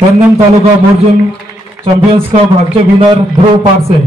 कन्नम तालुका Morjim champions cup हाचे winner Dhruv parse.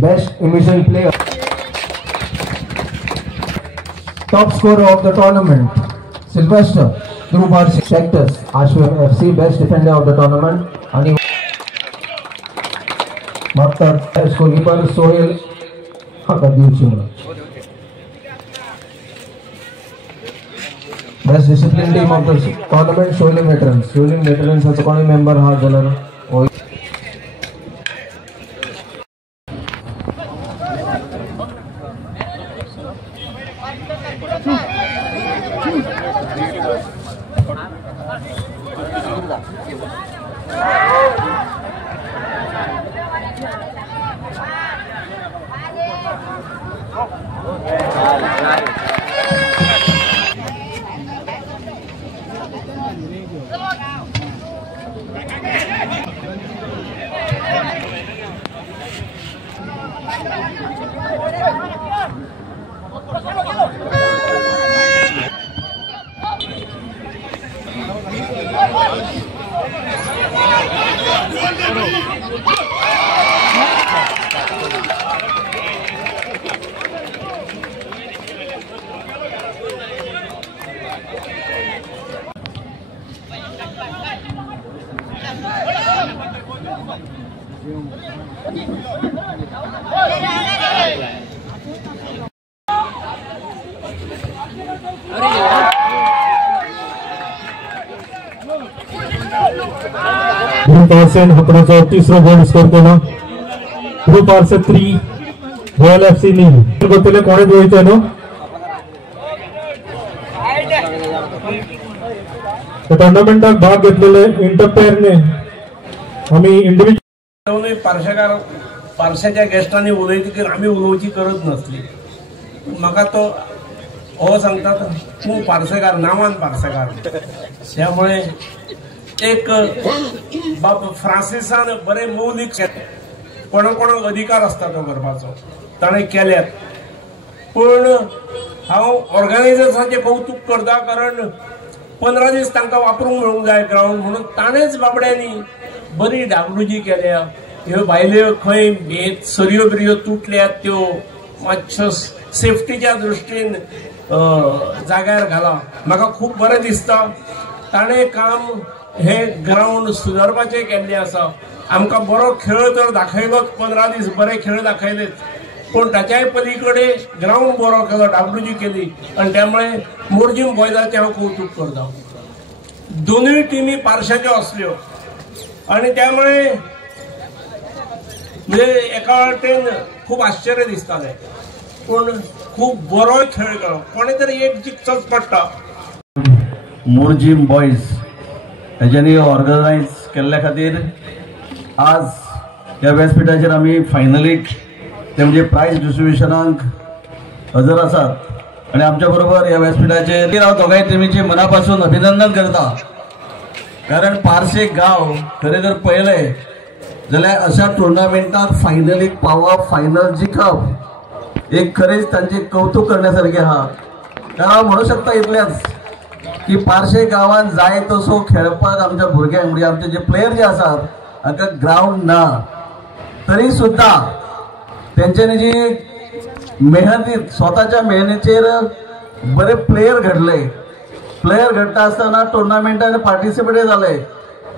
Best emission player. Top scorer of the tournament, Sylvester Dhruv Paarse, Sectors, Ashwin FC. Best defender of the tournament, Ani Maktar. Best goalkeeper, Sohail Hakadev Shimla. Best discipline team of the tournament, Shoaling Veterans. Shoaling Veterans as a county member हा झाला ना. ध्रुव parse हपण्याचा तिसरा goal score केला। ध्रुव parse 3 royal FC नील गोतेले कोणे जोईचे no टूर्नामेंटात भाग घेतलेले इंटरपेअरने आम्ही individual पारशाच्या गेस्टांनी उलयली की आम्ही उलोवची करत नसली। म्हाका तो हो सांगतात तू पार्सेकार नावान पार्सेकार त्यामुळे एक बाब फ्रांसिसान बरे मौलिक कोणाक अधिकार असता तो करपाचो ताणें केल्यात। पण हांव ऑर्गनायझर्सांचें कौतुक करता कारण 15 दीस तांकां वापरूंक मेळूंक जाय ग्राउंड म्हणून ताणेंच बाबड्यांनी बरी डागडुजी केल्या। ह्यो भायल्यो खंय सरयो बिरयो तुटल्यात त्यो मातश्यो सेफ्टीच्या दृश्टीन जाग्यार घाला। म्हाका खूब बरें दिसता ताणें काम हे ग्राउंड सुदारपाचें केल्लें आसा। आमकां बरो खेळ तर दाखयलोच 15 दीस बरे खेळ दाखयलेच पण ताच्याय पलीकडे ग्राउंड बरो केलो डागडुजी केली आनी त्यामुळे मोर्जिम बॉयजाचें हांव कौतुक करता। दोनूय टिमी पारशाच्यो आसल्यो आनी त्यामुळे म्हणजे एका वाटेन खूब आश्चर्य दिसतालें पण खूब बरो खेळ केलो कोणे तरी एक जिखचोच पडटा। मोर्जिम बॉयज हेच्यांनी ऑर्गनायज केल्ल्या खातीर आज ह्या व्यासपीठाचेर आमी फायनलीक ते म्हणजे प्राइज डिस्ट्रिब्युशनाक हजर आसात आणि आमच्या बरोबर ह्या व्यासपीठाचेर हांव दोगांय टिमीचे मनापासून अभिनंदन करता कारण पारशे गांव खरें जर पळयलें जाल्यार अशा टुर्नामेंटात फायनलीक पावप फायनल जिखप एक खरेंच तांचे कौतुक करण्यासारखे आहा। कारण हांव म्हणू शकता इतलेंच की पारशे गावात जाय तसो खेळपाक आमच्या भुरग्यांक म्हणजे आमचे जे प्लेयर जे असतात हाका ग्राउंड ना तरी सुद्धा त्यांच्यानी जी मेहनतीत स्वतःच्या मेहनतीचेर बरे प्लेयर घडले. प्लेयर घडता असताना टुर्नामेंटात पार्टिसिपेट झाले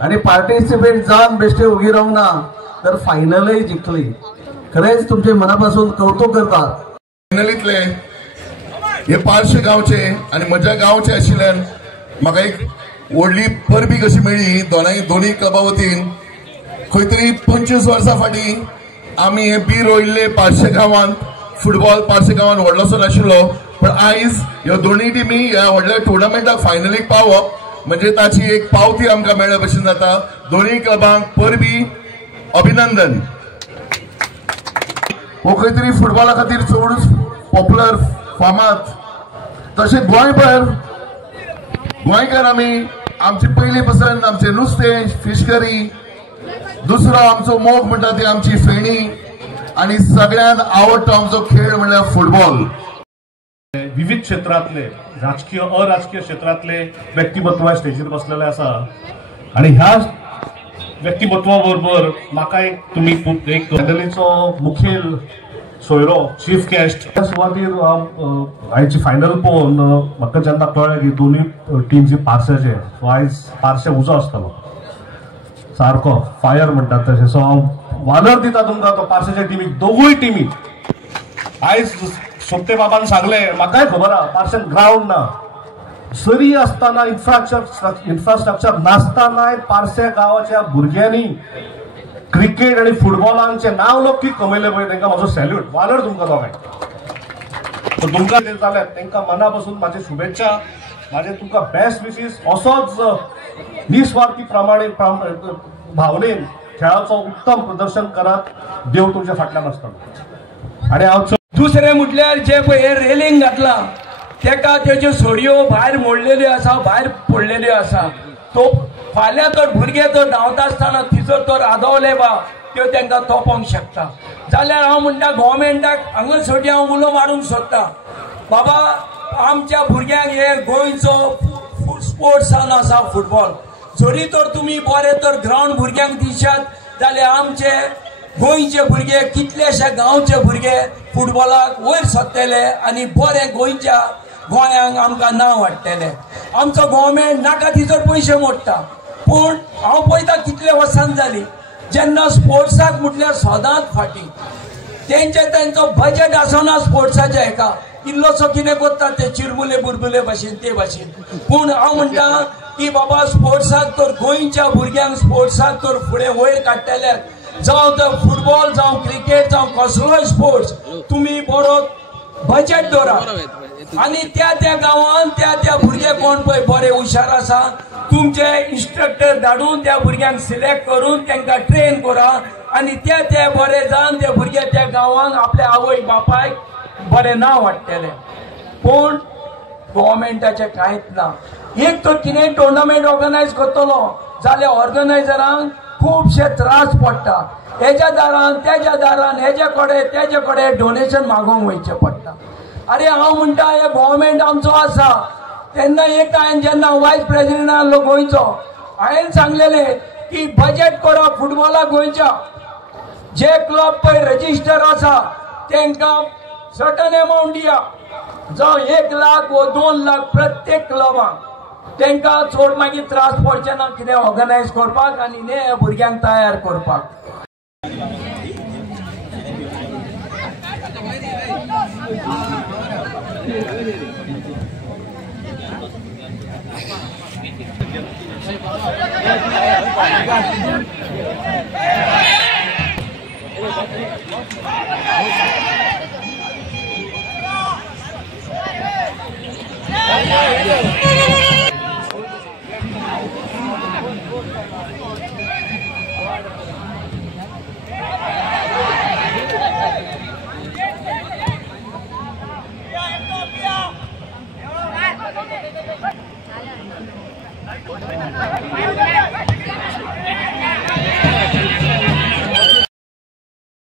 आणि पार्टिसिपेट जाऊन बेश्टे उगी रावंक ना तर फायनलही जिंकली. खरेच तुमचे मनापासून कौतुक करतात. फायनलीतले हे पारशे गावचे आणि म्हज्या गावचे आशिल्ल्यान म्हाका एक व्हडली परबी कशी मेळ्ळी दोन्ही क्लबा वतीन. खंय तरी 25 वर्सां फाटीं आमी हे बी रोयिल्ले पारशे गांवांत फुटबॉल पारशे गांवांत व्हडलोसो नाशिल्लो, पण आयज ह्यो दोनूय टिमी ह्या व्हडल्या टुर्नामेंटाक फायनलीक पावप म्हणजे ताची एक पावती आमकां मेळ्ळ्या भशेन जाता. दोनूय क्लबांक परबी अभिनंदन. हो खंय तरी फुटबॉला खातीर चड पॉप्युलर फामाद तशें गोंयकार आमी आमचे पयली पसंत आमचे नुस्तें फिश करी, दुसरो आमचो मोग म्हणटा ती आमची फेणी आणि सगळ्यांत आवडतो आमचो खेळ म्हणल्यार फुटबॉल. विविध क्षेत्रातले राजकीय अराजकीय क्षेत्रातले व्यक्तिमत्व स्टेजीर बसलेले आसा आणि ह्या व्यक्तिमत्वा बरोबर म्हाका एक तुमी एक मेडलीचो मुखेल सोयरो चीफ गेस्ट सुवातेर आयची फायनल पळोवन म्हाका जेन्ना कळ्ळें की दोनूय टीम्स पारशेचे, सो आयज पारशे उजो आसतलो सारको फायर म्हणटात तशें. सो हांव वानर दिता तुमकां तो पारशेच्या टिमीक दोगूय टिमी. आयज सोपते बाबान सांगलें म्हाकाय खबर आहा पारशेन ग्राउंड ना सरी आसतना इन्फ्रास्ट्रक्चर नासतानाय पारशे गांवाच्या भुरग्यांनी क्रिकेट आणि फुटबॉलांचे नाव लोक कमयले पळय तांकां म्हजो सॅल्यूट. वानर तुमकां दोगांय. तुमकां ते जाल्यार तांकां मना पासून म्हाजे शुभेच्छा, म्हाजे तुमकां बेस्ट विशीस. असोच निस्वार्थी भावनेन खेळाचो उत्तम प्रदर्शन करात. देव तुमच्या फाटल्यान आसतलो. आणि हांव दुसरे म्हटल्यार जे पळय हे रेलिंग घातला तेका तेज्यो सोडयो भायर मोडलेल्यो आसा, भायर पडलेल्यो आसा. तो फाल्यां तर भुरगे तर धांवता आसतना तिजो तर आदवले बा त्यो तांकां तोपोंक शकता. जाल्यार हांव म्हणटा गव्हर्मेंटाक हांगा सोडी हांव उलो मारूंक सोदता. बाबा आमच्या भुरग्यांक हे गोंयचो स्पोर्ट्सान आसा फुटबॉल. जरी तर तुमी बरे तर ग्राउंड भुरग्यांक दिशात जाल्यार आमचे गोंयचे भुरगे कितलेशे गांवचे भुरगे फुटबॉलाक वयर सरतले आनी बरे गोंयांक आमकां नांव हाडटले. आमचो गव्हर्मेंट नाका तिचो पयशे मोडटा, पूण हांव पळयता कितले वर्सां जाली जेन्ना स्पोर्ट्साक म्हटल्यार सदांच फाटी. तेंचो बजेट आसना स्पोर्ट्साच्या हेका इल्लोसो कितें करता ते चिरमुले बुरबुले भाशेन ते भाशेन. पूण हांव म्हणटा की बाबा स्पोर्ट्साक तर गोंयच्या भुरग्यांक स्पोर्ट्साक तर फुडें वयर काडटले. जावं तर फुटबॉल जावं क्रिकेट जावं कसलोय स्पोर्ट्स तुमी बरो बजेट दवरा आनी त्या गांवांत त्या भुरगे कोण पळय बरे हुशार आसा तुमचे इन्स्ट्रक्टर धाडून त्या भुरग्यांक सिलेक्ट करून तांकां ट्रेन करा आनी ते बरे जावन ते भुरगे त्या गांवांक आपल्या आवय बापायक बरें नांव हाडटले. पूण गव्हर्मेंटाचें कांयच ना. एक तर कितेंय टुर्नामेंट ऑर्गनायज करतलो जाल्यार ऑर्गनायझरांक खूबशे त्रास पडटा. हेज्या दारान तेज्या दारान तेजे कडेन डोनेशन मागोवंक वयचें पडटा. अरे हांव म्हणटा हे गव्हर्मेंट आमचो आसा तेन्ना एक हांवें जेन्ना वायस प्रेसिडेंट आसलो गोंयचो हांवें सांगलेलें की बजेट करा फुटबॉलाक गोंयच्या. जे क्लब पळय रजिस्टर आसा तांकां सर्टन अमावंट दिया, जावं 1 लाख वा 2 लाख प्रत्येक क्लबाक. तांकां चड मागीर त्रास पडचे ना कितें ऑर्गनायज करपाक आनी हे भुरग्यांक तयार करपाक.